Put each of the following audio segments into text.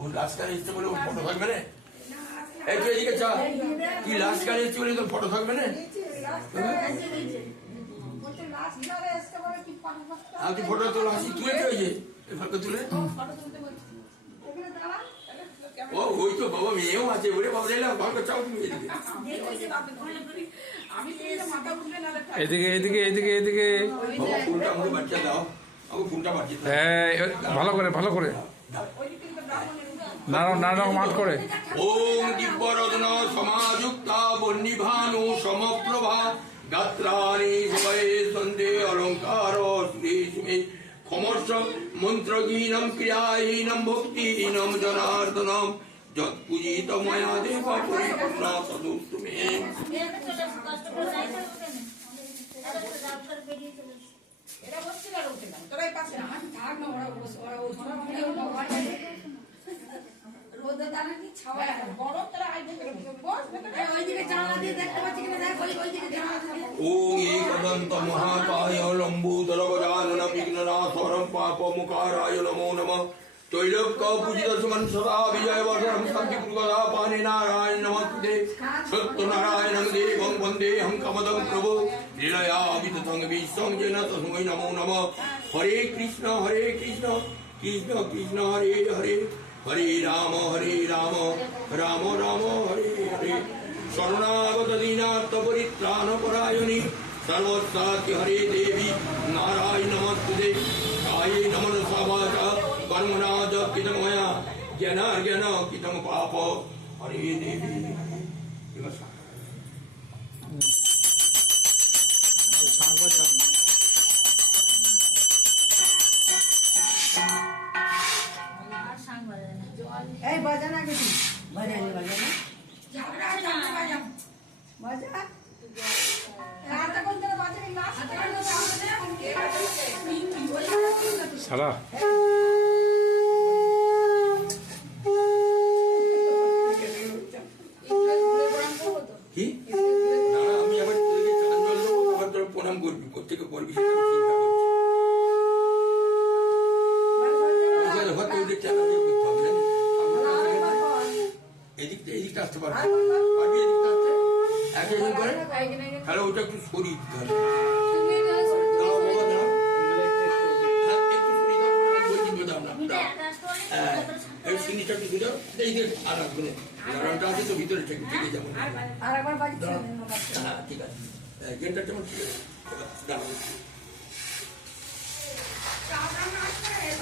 ও last গান এসছে বলে ওর ফটো থাকবে না? এই তুই এদিকে চা, কি লাস্ট গান এসছে বলে তোর ফটো থাকবে না? তুই ফটো তোলা আসি তুলে কি হয়েছে? ফটো তুলে ও ওই তো বাবা মেয়েও আছে বলে বাবা এলাম ভালো চাও তুমি এদিকে এদিকে এদিকে এদিকে বাবা ফুলটা আমাকে বাচ্চা দাও, আমাকে ফুলটা বাচ্চা দাও। হ্যাঁ ভালো করে ভালো করে নারায়ণ নারায়ণ মাঠ করে ওম দিব্যরত্ন সমাযুক্তা বন্নিভানু সমপ্রভা গাত্রাণি ভয়ে সন্ধে অলঙ্কার শ্রীষ্মে ক্ষমস্য মন্ত্রহীনম ক্রিয়াহীনম ভক্তিহীনম জনার্দনম যৎ পূজিত ময়া দেব পরিপূর্ণ তদুস্তু মে। ওং একদন্ত মহাকায় লম্বুদর গজানন বিঘ্ননাশরম পাপমুকারায় নমো নমঃ। ত্রৈলোক্য পূজিত সুমন সদা বিজয় বর্ষম শান্তি কৃপা পানি নারায়ণ নমস্তে। সত্যনারায়ণং দেবং বন্দেহং কমদং প্রভু লীলয়া বিততং বিশ্বং যেন তস্मै নমো নমঃ। হরে কৃষ্ণ কৃষ্ণ কৃষ্ণ হরে হরে হরে রাম রাম রাম হরে হরে। শরণাগত দীনার্থ পরিত্রাণ পরায়ণী সর্বত্রাতি হরে দেবী নারায়ণ নমস্তুতে। কায়ে নমনসা বাচা কর্মণা চ কৃতং ময়া জ্ঞানার্জ্ঞান কৃতং পাপ হরে দেবী। এই বাজানা কিছু বাজানি বাজানা বাজা রাতে কোন দিন বাজানি লাস্ট সারা কি না আমি আবার তোকে চাঁদ জল দেবো, আবার তোর প্রণাম করবি, কোথেকে করবি সেটা আমি চিন্তা করছি। হয়তো ওদের চাঁদা দিয়ে করতে হবে, জানিস? এদিকটা আসতে পারবি, এদিকটা আসতে একজন করে তাহলে ওটা একটু সরিয়ে দিতে হবে। দাও বাবা দাও, একটু সরিয়ে দাও, বলছি দাও না দাও। এই সিনিটা একটু দাও, এই যে আর আসবে না, কারণটা আছে তো ভিতরে থেকে যাবো। আরেকবার বাজছে হ্যাঁ ঠিক আছে, গেটটা যেমন ঠিক আছে দাও।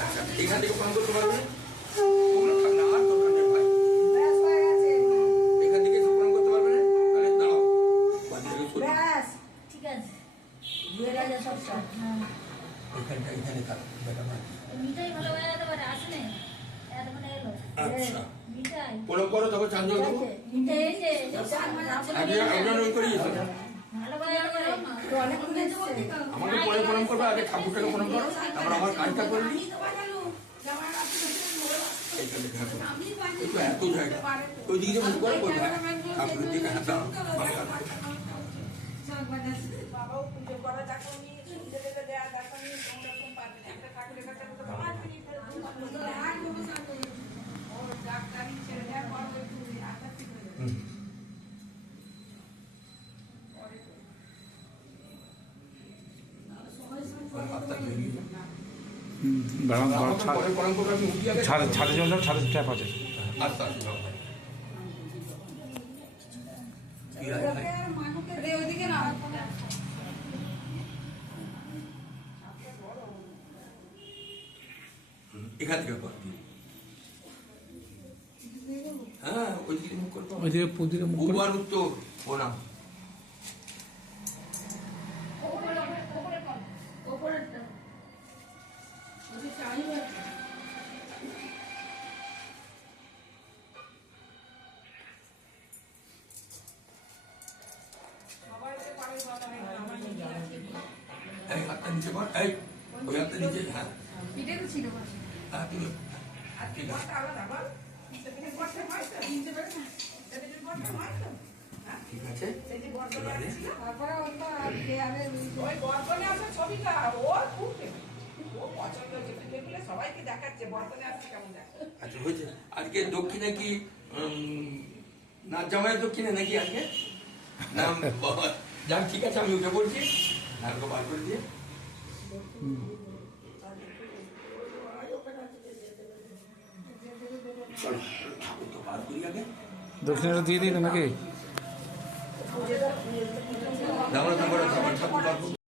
আচ্ছা এখান থেকে পান করতে পারবে না? ওগুলো থাক না, আর দরকার নেই ভাই। ব্যাস হয়ে গেছে এখান থেকে এসে প্রণাম করতে পারবে না? তাহলে দাঁড়াও, বাড়ি থেকে সরে ব্যাস ঠিক আছে দুয়ে রাজা সব সব এখানে থাক, দেখা ভাই। মিঠাই ভালো হয়ে যেতে পারে আসলে এতক্ষণে এলো আচ্ছা মিঠাই প্রণাম করো, তবে চান জল দেবো। মিঠাই এই যে একজন ওই করেই এসো। ভালো করে যেতে পারে অনেক গুলো এসছে আমাকে পরে প্রণাম করবে, আগে ঠাকুরটাকে প্রণাম করো, তারপর আমার কাজটা করবি। এইখানে দেখো, এই তো এত জায়গা, ওই দিকে যে মুখ করে ওই ঠাকুরের দিকে হাত দাও। বাবাও পুজো করা দেখো নি নিজে থেকে দেয়া দেখো নি কোনরকম পারবে না একটা ঠাকুরের কাছে তো পারবে নি ও ডাক্তারি ছেড়ে দেয়া পর ওই পুজো আটা ঠিক হয়ে যাবে ছাদে ছাদে জল দাও, ছাদে ট্যাপ আছে। আচ্ছা আচ্ছা মানুকে দে ওইদিকে না এখান থেকে করবি। হ্যাঁ ওইদিকে মুখ করবো, ওইদিকে ওদিকে মুখ করে উপর উত্তর প্রণাম। এই হাতটা নিচে কর, এই ওই হাতটা নিচে, হ্যাঁ পিঠে তো ছিল হ্যাঁ তুমি ঠিক আছে ঠিক আছে। তারপরে ওই তো দেয়ালে ওই বর্তনে আছে ছবিটা ওর খুব ও পছন্দ হচ্ছে দেখলে সবাইকে দেখাচ্ছে বর্তনে আছে কেমন দেখ আচ্ছা হয়েছে, আর আজকে দক্ষিণে কি না জামাইয়ের দক্ষিণে নাকি আজকে না যাক ঠিক আছে আমি উঠে পড়ছি নারকে বার করে দিয়ে চলো ঠাকুর তো বার করি আগে দক্ষিণাটা দিয়ে দিই নাকি ঠাকুর বার করবো